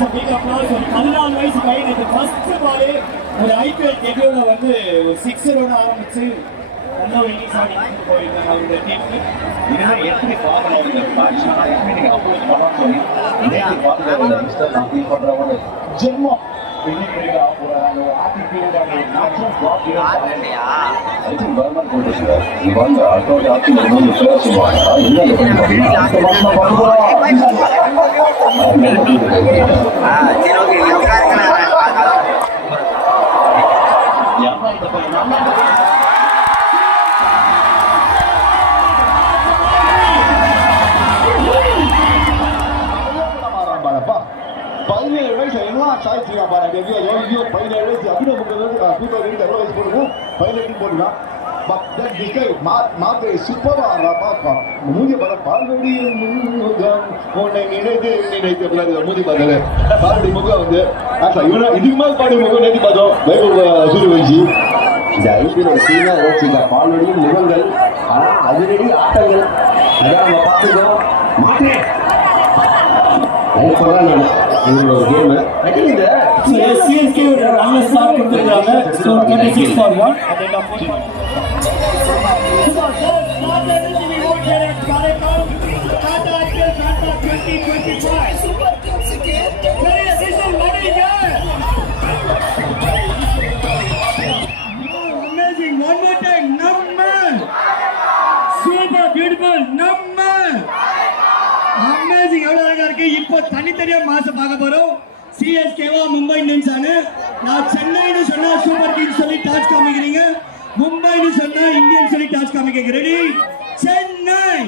14 வயசு பையனுக்கு ஃபர்ஸ்ட் பாலே ஒரு ஐபிஎல் டெபியூல வந்து ஒரு சிக்ஸரோட ஆரம்பிச்சு நல்ல ரிலீஸ் ஆகி போயிருக்காங்க அவருடைய டீமுக்கு. இதெல்லாம் எப்படி பார்க்கணும் இந்த மேட்ச் எப்படி நீங்க அப்ரோச் பண்ணணும் இதே பார்க்கறது மிஸ்டர் நான் பண்றவங்க ஜென்மம் பெரிய ஒரு ஆட்டிடியூட் அந்த நேச்சுரல் பிளாக் இல்லையா ஐ திங்க் கவர்மெண்ட் போடுறது இவங்க அட்டோட ஆட்டி வந்து பேசுவாங்க என்ன லாஸ்ட் மாசம் பண்ணுவோம் சரி ஓகே உட்காருங்க யாரா இந்த பையன் 17 வயசு என்ன சாய்ச்சியா பாருங்க எங்கேயோ 17 வயசு அப்படியே people read the rules போடுங்க 17 போடுங்க but that this guy mark சூப்பரா பாப்பா மூஞ்சி பாரு பால்வடி முகம் உன்னை நினைத்து மூஞ்சி பாரு பால்வடி முகம் வந்து ஆக்சுவலா இவனா இதுக்கு மேல பாடி முகம் நேற்று பார்த்தோம் வைபவ் சூரியவஞ்சி இந்த ஐபிஎல் ஒரு சீனா வச்சுக்க பால்வடியும் முகங்கள் ஆனா அதிரடி ஆட்டங்கள் அதான் நம்ம பார்த்துக்கோ மாட்டேன் எங்களோட கேம் இந்த சிஎஸ்கே ஒரு நல்ல ஸ்டார்ட் கொடுத்திருக்காங்க. So 26 for 1 at the end of 4. Amazing, one more time, number super beautiful number amazing. எவ்வளவு அழகா இருக்கு. இப்போ தனித்தனியா மாசம் பார்க்க போறோம். சிஎஸ்கேவா மும்பை இந்தியன்ஸ் ஆனு. நான் சென்னைன்னு சொன்னா சூப்பர் கிங்ஸ் சொல்லி டாஸ் காமிக்கிறீங்க, மும்பைன்னு சொன்னா இந்தியன்ஸ் சொல்லி டாஸ் காமிக்கிறீங்க. ரெடி? சென்னை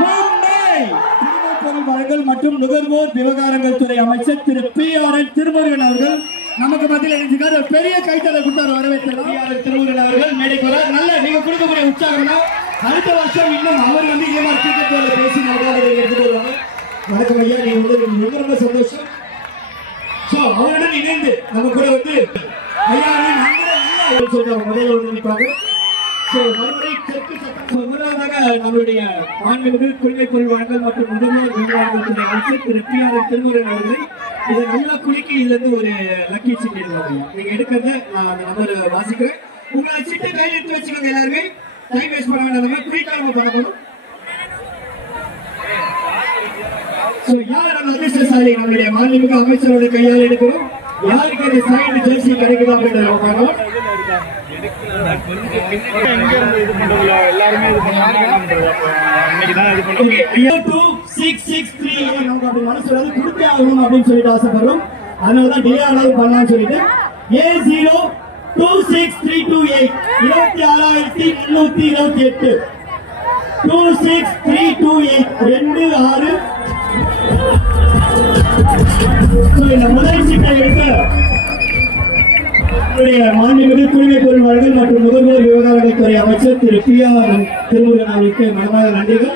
மும்பை. குடிமைப்பொருள் வழங்கல் மற்றும் நுகர்வோர் விவகாரங்கள் துறை அமைச்சர் திரு PRN திருமுருகன் அவர்கள் நமக்கு மத்தியில் இருந்துக்காரு. பெரிய கைத்தலை கொடுத்தாரு. வரவேற்று PRN திருமுருகன் அவர்கள் மேடைக்கு வர. நல்ல நீங்க கொடுக்கக்கூடிய உற்சாகம் தான். அடுத்த வருஷம் இன்னும் அவர் வந்து இதே மாதிரி கிரிக்கெட் போல பேசி எடுத்துட்டு வருவாங்க. வணக்கம் ஐயா, நீங்க வந்து ரொம்ப சந்தோஷம். சோ அவருடன் இணைந்து நம்ம கூட வந்து ஐயா நல்லா சொல்றாங்க முதல்ல வந்து நிற்பாங்க. சோ மறுமுறை தெற்கு சட்டம் முதலாவதாக நம்மளுடைய மாண்புமிகு குடிமைப் பொருள் வழங்கல் மற்றும் நுகர்வோர் விவகாரங்கள் அமைச்சர் திரு PRN திருமுருகன் அவர்களை இதை நல்லா குலுக்கி இதுல இருந்து ஒரு லக்கி சீட் எடுப்பாங்க. நீங்க எடுக்கிறத நான் அந்த நம்பர் வாசிக்கிறேன். உங்களை சீட்டை கையில் எடுத்து வச்சுக்கோங்க. எல்லாருமே டைம் வேஸ்ட் பண்ண வேண்டாம். குயிக்காக நம்ம பண்ணணும். சோ யார் நம்ம அதிர்ஷ்டசாலி நம்மளுடைய மாண்புமிகு அமைச்சரோட கையால் எடுக்கிறோம். யாருக்கு இந்த சைடு ஜெர்சி கிடைக்குதா அப்படின்றத பார்க்கணும். எங்க இருந்து இது பண்றீங்க? எல்லாரும் இது பண்ணாங்க. இன்னைக்கு தான் இது பண்றோம். 2663 நம்ம அப்படி மனசுல வந்து கொடுத்தே ஆகணும் அப்படின்னு சொல்லிட்டு ஆசைப்படுறோம். அதனால தான் டிலே அளவு பண்ணலாம்னு சொல்லிட்டு A0 26328 26328 26328 26. முதல் சீட்டை எடுக்க மாண்புமிகு குடிமைப் பொருள் வழங்கல் மற்றும் நுகர்வோர் விவகாரங்கள் துறை அமைச்சர் திரு PRN திருமுருகன் அவர்களுக்கு மனமார்ந்த நன்றிகள்.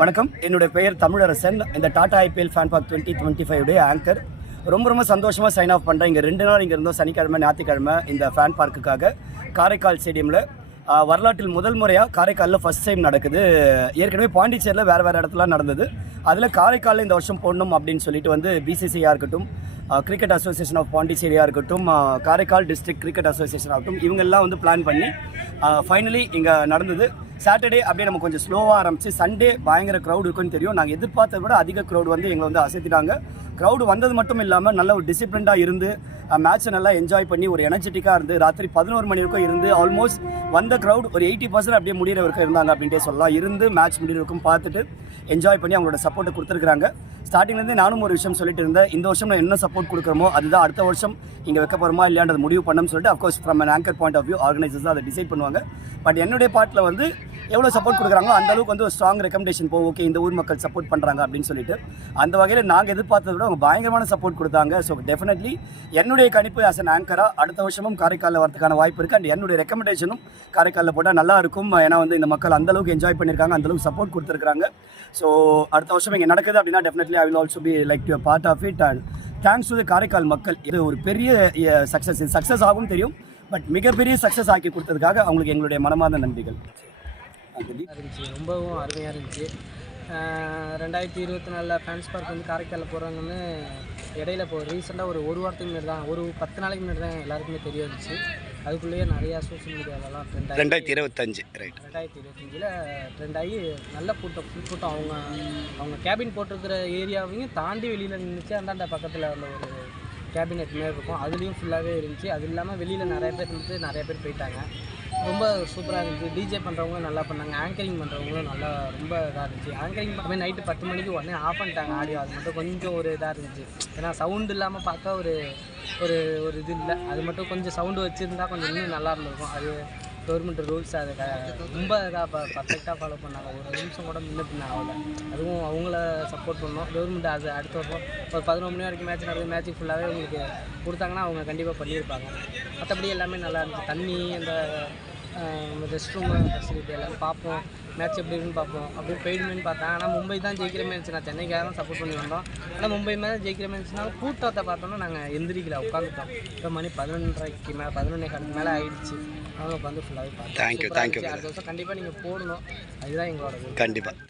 வணக்கம், என்னுடைய பெயர் தமிழரசன். இந்த டாடா IPL ஃபேன் பார்க் 2025 உடைய ஆங்கர். ரொம்ப சந்தோஷமாக சைன் ஆஃப் பண்ணுறேன். இங்கே 2 நாள் இங்கே இருந்தோம், சனிக்கிழமை ஞாயிற்றுக்கிழமை இந்த ஃபேன் பார்க்குக்காக காரைக்கால் ஸ்டேடியமில். வரலாற்றில் முதல் முறையாக காரைக்காலில் ஃபஸ்ட் டைம் நடக்குது. ஏற்கனவே பாண்டிச்சேரியில் வேறு இடத்துல நடந்தது. அதில் காரைக்காலில் இந்த வருஷம் போடணும் அப்படின்னு சொல்லிட்டு வந்து BCCIயாக இருக்கட்டும், கிரிக்கெட் அசோசியேஷன் ஆஃப் பாண்டிச்சேரியாக இருக்கட்டும், காரைக்கால் டிஸ்ட்ரிக்ட் கிரிக்கெட் அசோசியேஷன் ஆகட்டும், இவங்கெல்லாம் வந்து பிளான் பண்ணி ஃபைனலி இங்கே நடந்தது. சாட்டர்டே அப்படியே நம்ம கொஞ்சம் ஸ்லோவாக ஆரம்பிச்சு சண்டே பயங்கர க்ரௌட் இருக்குன்னு தெரியும். நாங்கள் எதிர்பார்த்ததை விட அதிக க்ரௌட் வந்து எங்களை வந்து அசைத்திட்டாங்க. க்ரௌடு வந்தது மட்டும் இல்லாமல் நல்ல ஒரு டிசிப்ளின்டாக இருந்து மேட்ச்சை நல்லா என்ஜாய் பண்ணி ஒரு எனர்ஜெட்டிக்காக இருந்து ராத்திரி 11 மணி வரைக்கும் இருந்து ஆல்மோஸ்ட் வந்த க்ரௌட் ஒரு 80% அப்படியே முடிகிற வரைக்கும் இருந்தாங்க அப்படின்ட்டே சொல்லலாம். இருந்து மேட்ச் முடிகிற வரைக்கும் பார்த்துட்டு என்ஜாய் பண்ணி அவங்களோட சப்போர்ட்டை கொடுத்துருக்குறாங்க. ஸ்டார்டிங்லேருந்து நானும் ஒரு விஷயம் சொல்லிட்டு இருந்தேன், இந்த வருஷம் நான் என்ன சப்போர்ட் கொடுக்குறோமோ அதுதான் அடுத்த வருஷம் இங்கே வைக்க போகிறோமா இல்லையான்றது முடிவு பண்ணணும்னு சொல்லிட்டு of course from an anchor point of view organisers தான் அதை டிசைட் பண்ணுவாங்க. பட் என்னுடைய பார்ட்டில் வந்து எவ்வளோ சப்போர்ட் கொடுக்குறாங்களோ அந்த அளவுக்கு வந்து ஒரு ஸ்ட்ராங் ரெக்கமெண்டேஷன் போகும். ஓகே, இந்த ஊர் மக்கள் சப்போர்ட் பண்ணுறாங்க அப்படின்னு சொல்லிட்டு அந்த வகையில் நாங்கள் எதிர்பார்த்ததை விட அவங்க பயங்கரமான சப்போர்ட் கொடுத்தாங்க. ஸோ டெஃபினெட்லி என்னுடைய கணிப்பு ஆஸ் அன் ஆங்கராக அடுத்த வருஷமும் காரைக்காலில் வரதுக்கான வாய்ப்பு இருக்குது. அண்ட் என்னுடைய ரெக்கமெண்டேஷனும் காரைக்காலில் போட்டால் நல்லா இருக்கும். ஏன்னா வந்து இந்த மக்கள் அந்தளவுக்கு என்ஜாய் பண்ணியிருக்காங்க, அந்தளவுக்கு சப்போர்ட் கொடுத்துருக்காங்க. ஸோ அடுத்த வருஷம் இங்கே நடக்குது அப்படின்னா definitely I will also be like to part of it. And thanks to the Karaikal மக்கள். இது ஒரு பெரிய சக்ஸஸ், இது சக்ஸஸ் ஆகும் தெரியும், பட் மிகப்பெரிய சக்ஸஸ் ஆக்கி கொடுத்ததுக்காக அவங்களுக்கு எங்களுடைய மனமார்ந்த நன்றிகள். ரொம்பவும் அருமையாக இருந்துச்சு. 2024 ஃபேன்ஸ் பார்க் வந்து காரைக்காலில் போகிறாங்கன்னு இடையில இப்போ ரீசெண்டாக ஒரு வாரத்துக்கு முன்னாடி தான் ஒரு 10 நாளைக்கு முன்னாடி தான் எல்லாருக்குமே தெரிய வந்துச்சு. அதுக்குள்ளேயே நிறையா சோஷியல் மீடியாவிலலாம் ட்ரெண்ட் ஆகி 2025 ரைட் 2025 ட்ரெண்ட் ஆகி நல்ல கூட்டம் ஃபுல் கூட்டம். அவங்க கேபின் போட்டிருக்கிற ஏரியாவையும் தாண்டி வெளியில் நின்றுச்சு. அந்தாண்ட பக்கத்தில் உள்ள ஒரு கேபினெட் மாரி இருக்கும், அதுலேயும் ஃபுல்லாகவே இருந்துச்சு. அது இல்லாமல் வெளியில் நிறைய பேர் போயிட்டாங்க. ரொம்ப சூப்பராக இருந்துச்சு. டிஜே பண்ணுறவங்களும் நல்லா பண்ணாங்க, ஆங்கரிங் பண்ணுறவங்களும் நல்லா ரொம்ப இதாக இருந்துச்சு. ஆங்கரிங் பண்ணுறது நைட்டு 10 மணிக்கு உடனே ஆஃப் பண்ணிட்டாங்க ஆடியோ. அது மட்டும் கொஞ்சம் ஒரு இதாக இருந்துச்சு. ஏன்னா சவுண்டு இல்லாமல் பார்க்க ஒரு இது இல்லை. அது மட்டும் கொஞ்சம் சவுண்டு வச்சுருந்தா கொஞ்சம் இன்னும் நல்லா இருந்திருக்கும். அது கவர்மெண்ட் ரூல்ஸ் அதை ரொம்ப இதாக பர்ஃபெக்டாக ஃபாலோ பண்ணாங்க. ஒரு நிமிஷம் கூட முன்ன பின்ன ஆகலை. அதுவும் அவங்கள சப்போர்ட் பண்ணோம். கவர்மெண்ட் அது அடுத்த வருஷம் ஒரு 11 மணி வரைக்கும் மேட்ச் நடக்குது. மேட்ச்சுக்கு ஃபுல்லாகவே உங்களுக்கு கொடுத்தாங்கன்னா அவங்க கண்டிப்பாக பண்ணியிருப்பாங்க. மற்றபடி எல்லாமே நல்லா இருந்துச்சு. தண்ணி அந்த ரெஸ்ட் ரூம் ஃபெசிலிட்டி எல்லாம் பார்ப்போம். மேட்ச் எப்படி இருக்குன்னு பார்ப்போம். அப்படியே பெய்டுமேன்னு பார்த்தேன். ஆனால் மும்பை தான் ஜெயிக்கிற மேட்ச். நான் சென்னைக்காக தான் சப்போர்ட் பண்ணி வந்தோம். ஆனால் மும்பை மேலே ஜெயிக்கிற மேட்ச்னால கூட்டத்தை பார்த்தோன்னா நாங்கள் எந்திரிக்கல, உட்காந்துட்டோம். இப்போ மணி 11:30 மேலே 11:15 மேலே ஆகிடுச்சு. அவங்க உட்காந்து ஃபுல்லாகவே பார்த்தோம். தேங்க்யூ அடுத்த வருஷம் கண்டிப்பாக நீங்கள் போடணும். அதுதான் எங்களோட கண்டிப்பாக.